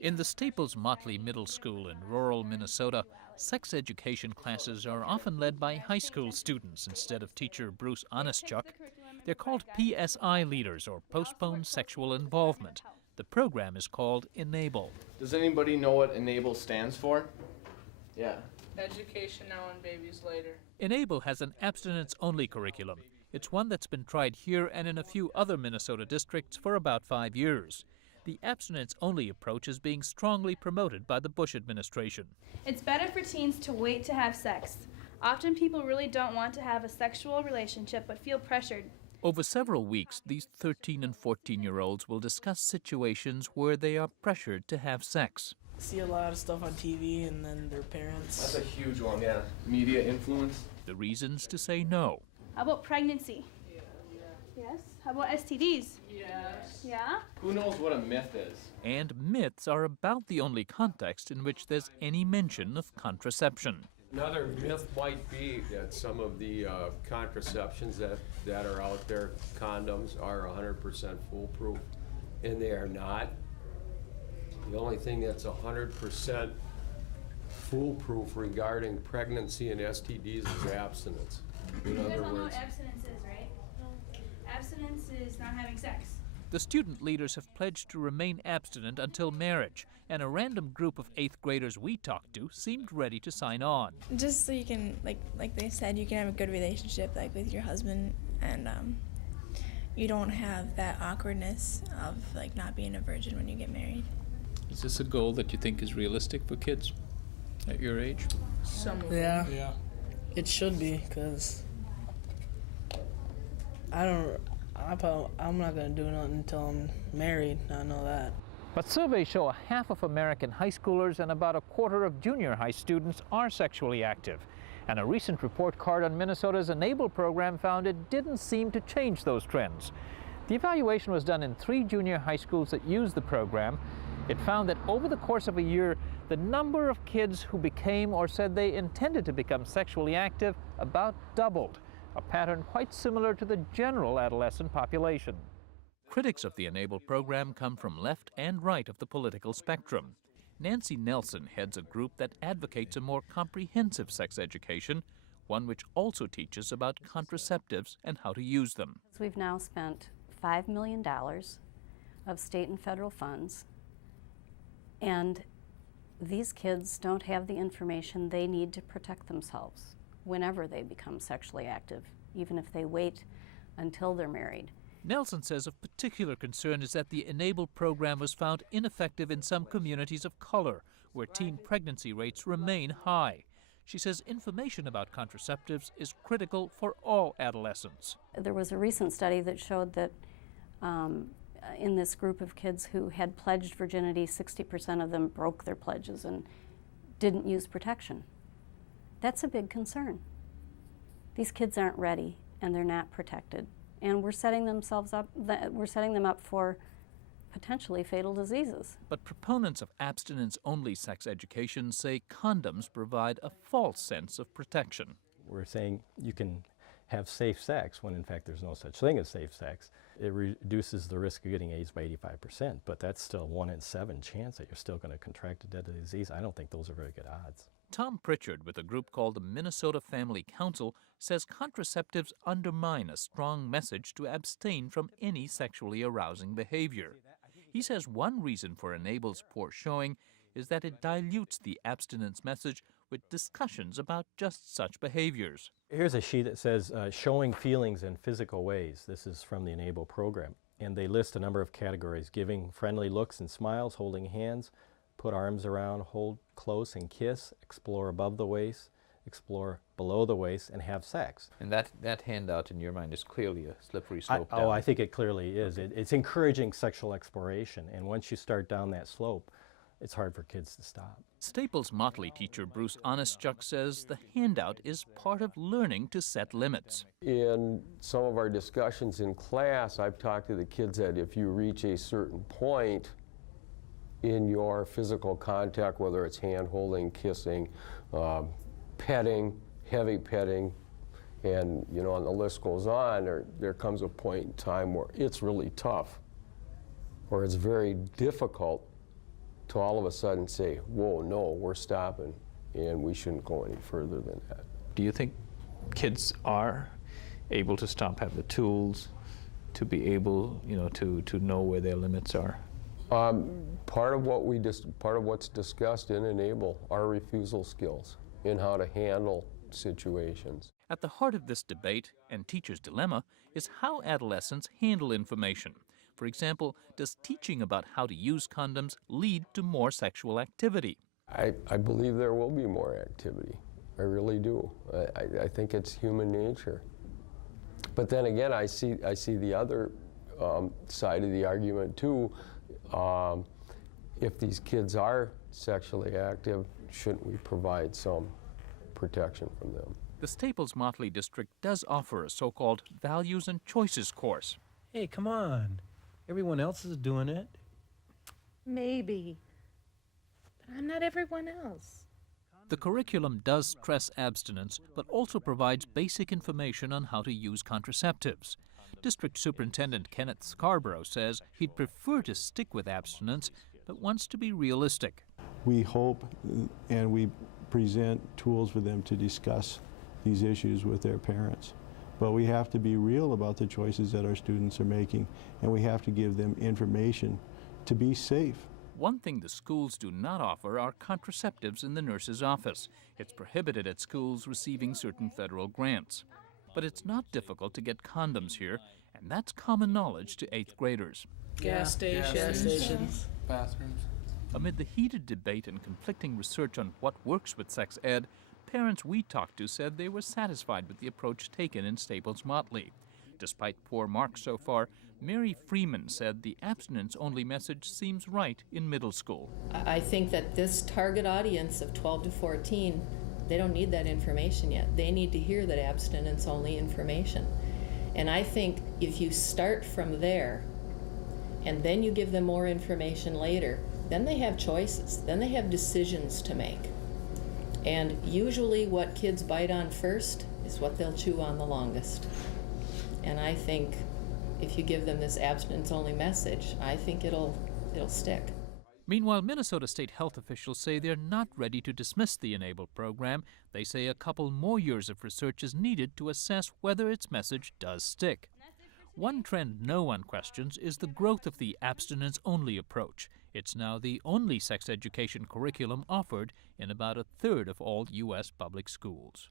In the Staples-Motley Middle School in rural Minnesota, sex education classes are often led by high school students instead of teacher Bruce Onischuk. They're called PSI leaders, or Postponed Sexual Involvement. The program is called Enable. Does anybody know what Enable stands for? Yeah. Education now and babies later. Enable has an abstinence-only curriculum. It's one that's been tried here and in a few other Minnesota districts for about 5 years. The abstinence-only approach is being strongly promoted by the Bush administration. It's better for teens to wait to have sex. Often people really don't want to have a sexual relationship but feel pressured. Over several weeks, these 13 and 14-year-olds will discuss situations where they are pressured to have sex. See a lot of stuff on TV and then their parents. That's a huge one, yeah. Media influence. The reasons to say no. How about pregnancy? Yeah. Yes. How about STDs? Yes. Yeah? Who knows what a myth is? And myths are about the only context in which there's any mention of contraception. Another myth might be that some of the contraceptions that are out there, condoms, are 100% foolproof, and they are not. The only thing that's 100% foolproof regarding pregnancy and STDs is abstinence. In You guys other all know words, what abstinence is, right? Abstinence is not having sex. The student leaders have pledged to remain abstinent until marriage, and a random group of 8th graders we talked to seemed ready to sign on. Just so you can, like they said, you can have a good relationship with your husband, and you don't have that awkwardness of not being a virgin when you get married. Is this a goal that you think is realistic for kids at your age? Some of Yeah. them. Yeah. It should be, because I'm not going to do nothing until I'm married. I know that. But surveys show half of American high schoolers and about a quarter of junior high students are sexually active. And a recent report card on Minnesota's Enable program found it didn't seem to change those trends. The evaluation was done in 3 junior high schools that use the program. It found that over the course of a year, the number of kids who became or said they intended to become sexually active about doubled, a pattern quite similar to the general adolescent population. Critics of the Enable program come from left and right of the political spectrum. Nancy Nelson heads a group that advocates a more comprehensive sex education, one which also teaches about contraceptives and how to use them. We've now spent $5 million of state and federal funds, and these kids don't have the information they need to protect themselves whenever they become sexually active, even if they wait until they're married. Nelson says of particular concern is that the Enable program was found ineffective in some communities of color, where teen pregnancy rates remain high. She says information about contraceptives is critical for all adolescents. There was a recent study that showed that in this group of kids who had pledged virginity, 60% of them broke their pledges and didn't use protection. That's a big concern. These kids aren't ready and they're not protected. And we're setting them up for potentially fatal diseases. But proponents of abstinence-only sex education say condoms provide a false sense of protection. We're saying you can have safe sex when in fact there's no such thing as safe sex. It reduces the risk of getting AIDS by 85%, but that's still 1 in 7 chance that you're still going to contract a deadly disease. I don't think those are very good odds. Tom Pritchard, with a group called the Minnesota Family Council, says contraceptives undermine a strong message to abstain from any sexually arousing behavior. He says one reason for Enable's poor showing is that it dilutes the abstinence message with discussions about just such behaviors. Here's a sheet that says showing feelings in physical ways. This is from the Enable program. And they list a number of categories: giving friendly looks and smiles, holding hands, put arms around, hold close and kiss, explore above the waist, explore below the waist, and have sex. And that handout in your mind is clearly a slippery slope down. Oh, I think it clearly is. It's encouraging sexual exploration, and once you start down that slope, it's hard for kids to stop. Staples-Motley teacher Bruce Onischuk says the handout is part of learning to set limits. in some of our discussions in class, I've talked to the kids that if you reach a certain point in your physical contact, whether it's hand-holding, kissing, petting, heavy petting, and and the list goes on, there comes a point in time where it's really tough, or it's very difficult to all of a sudden say, whoa, no, we're stopping, and we shouldn't go any further than that. Do you think kids are able to stop, have the tools to be able, to know where their limits are? Part of what's discussed in Enable are refusal skills in how to handle situations. At the heart of this debate and teachers' dilemma is how adolescents handle information. For example, does teaching about how to use condoms lead to more sexual activity? I believe there will be more activity. I really do. I think it's human nature. But then again, I see the other side of the argument too. If these kids are sexually active, shouldn't we provide some protection from them? The Staples-Motley District does offer a so-called Values and Choices course. Hey, come on. Everyone else is doing it. Maybe, but I'm not everyone else. The curriculum does stress abstinence, but also provides basic information on how to use contraceptives. District Superintendent Kenneth Scarborough says he'd prefer to stick with abstinence, but wants to be realistic. We hope and we present tools for them to discuss these issues with their parents. But we have to be real about the choices that our students are making, and we have to give them information to be safe. One thing the schools do not offer are contraceptives in the nurse's office. It's prohibited at schools receiving certain federal grants. But it's not difficult to get condoms here, and that's common knowledge to 8th graders. Gas stations. Bathrooms. Amid the heated debate and conflicting research on what works with sex ed, parents we talked to said they were satisfied with the approach taken in Staples-Motley. Despite poor marks so far, Mary Freeman said the abstinence-only message seems right in middle school. I think that this target audience of 12 to 14, they don't need that information yet. They need to hear that abstinence-only information. And I think if you start from there and then you give them more information later, then they have choices, then they have decisions to make. And usually what kids bite on first is what they'll chew on the longest. And I think if you give them this abstinence-only message, I think it'll stick. Meanwhile, Minnesota state health officials say they're not ready to dismiss the Enable program. They say a couple more years of research is needed to assess whether its message does stick. One trend no one questions is the growth of the abstinence-only approach. It's now the only sex education curriculum offered in about a third of all U.S. public schools.